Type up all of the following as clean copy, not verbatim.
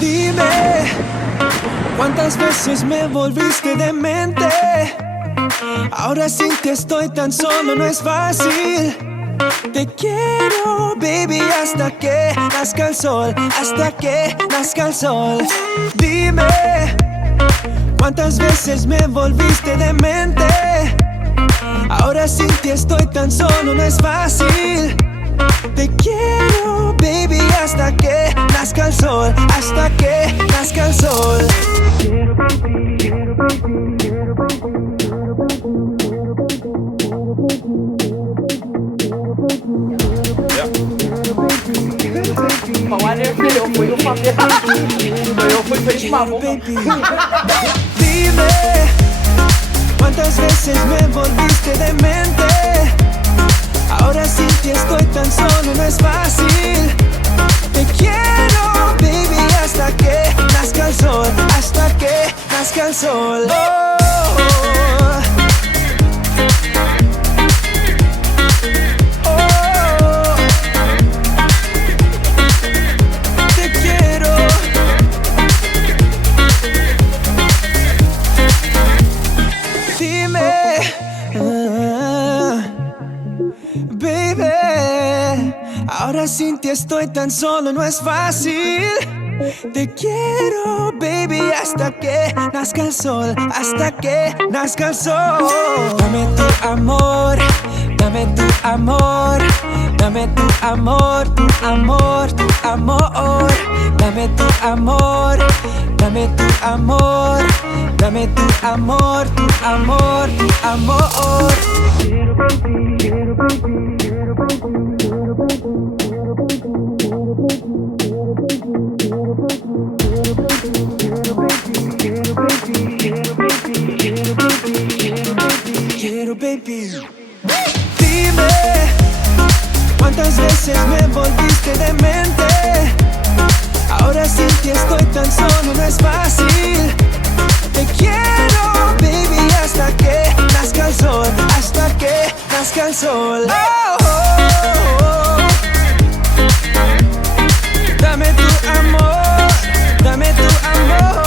Dime, ¿cuántas veces me volviste demente? Ahora sin ti estoy tan solo, no es fácil. Te quiero, baby, hasta que nazca el sol, hasta que nazca el sol. Dime, ¿cuántas veces me volviste demente? Ahora sin ti estoy tan solo, no es fácil. Te quiero, baby, hasta que nazca el sol, hasta que nazca el sol. Dime, ¿cuántas veces me volviste demente? Ahora sin ti estoy tan solo, no es fácil. Te quiero, baby, hasta que nazca el sol, hasta que nazca el sol. Te quiero. Dime, baby, ahora sin ti estoy tan solo, no es fácil. Te quiero, baby, hasta que nazca el sol, hasta que nazca el sol. Dame tu amor, dame tu amor, dame tu amor, tu amor, tu amor. Dame tu amor, dame tu amor, dame tu amor, tu amor, tu amor. Quiero, baby. Dime, ¿cuántas veces me volviste demente? Ahora sin ti estoy tan solo, no es fácil. Te quiero, baby, hasta que nazca el sol, hasta que nazca el sol. Dame tu amor, dame tu amor.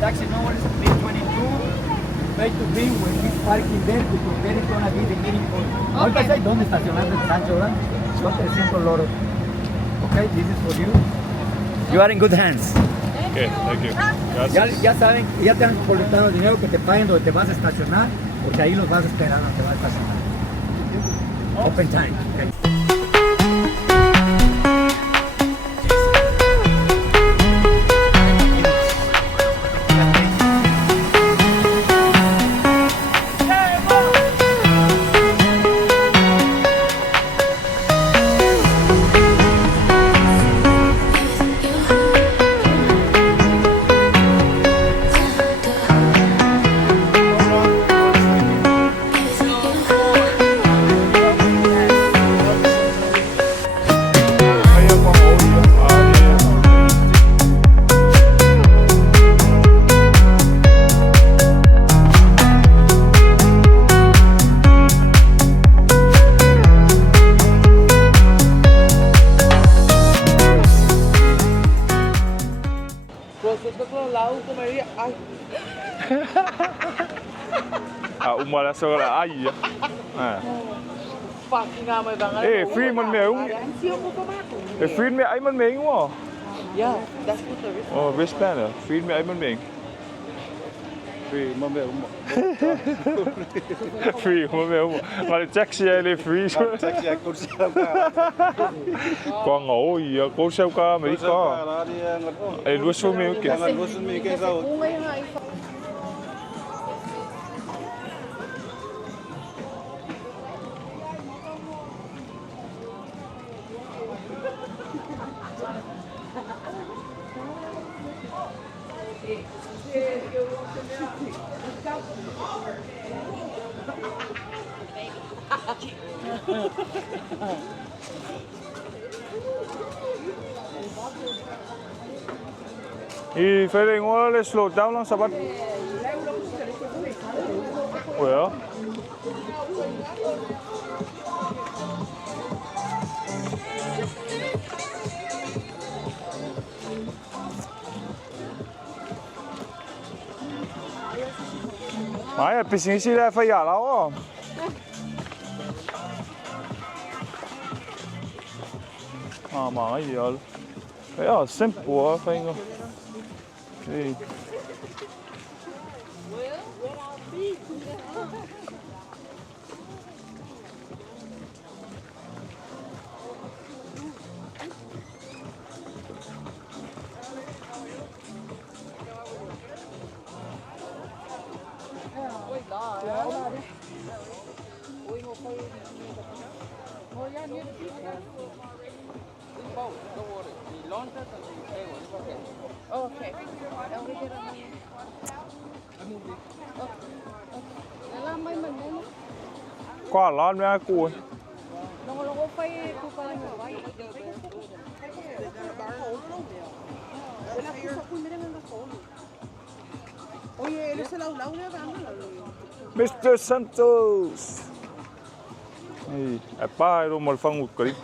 Taxi number is B22, pay to be when he's parking there because there is gonna be the meeting point. Ahorita hay donde estacionar el Sancho, ¿verdad? Son 300 loros. Okay, this is for you. You are in good hands. Okay, thank you. Gracias. Ya saben, ya te han colectado el dinero, que te paguen donde te vas a estacionar, porque ahí los vas a esperar donde te vas a estacionar. Open time. Okay. Umala sa kala ay. Free man meong. Free me ay man meong mo. Yeah, that's good service. Oh, wristband. Free me ay man meong. Free man meong. Free man meong. Maar de taxi hele free. Taxi ek kos Kwa ngô gì cô sao ca Mỹ có. Ai luôn số mi kì. 이 feeling only slow down lang sabat. Well. Mày pising sila phải giả lão. Mà cái gì vậy? Cái đó simple phải không? Đi. Okay. Làm mấy mình đấy. Qua lon với cô. Nó có phải cô phải làm vậy. Oye, él se la Mr. Santos. Hey, apa itu mau fang ukri?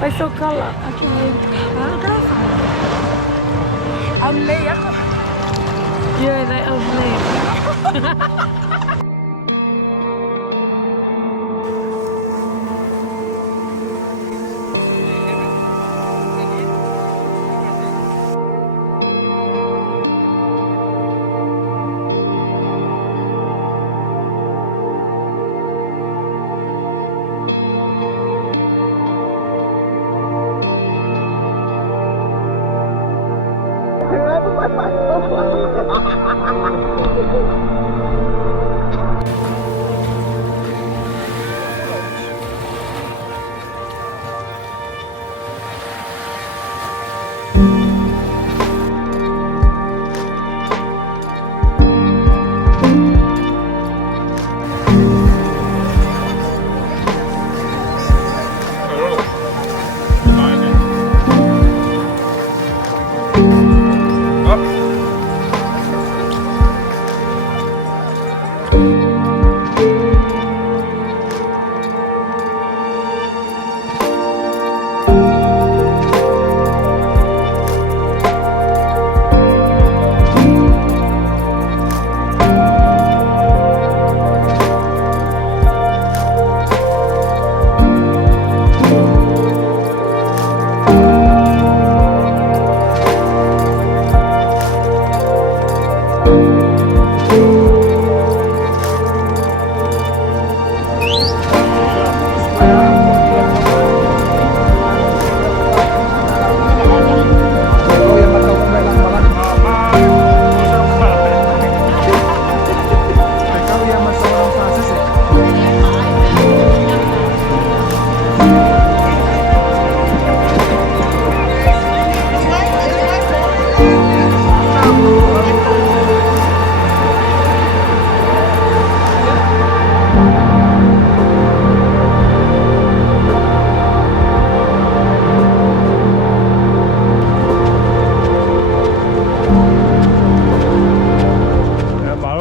By so color. Okay. I'm late. Yeah, like I'm late.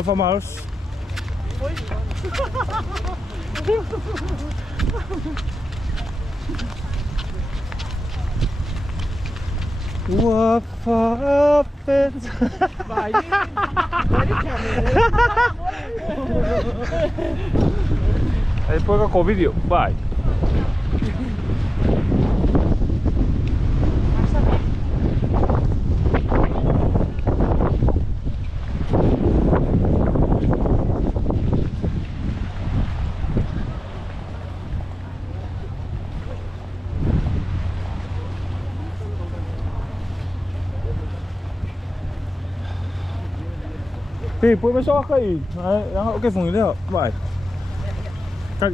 Vamos. What happened? Después con video. Bye. Thì, bữa mới xóa khay. Đấy, ok phùng đi đâu? Vậy. Cắt.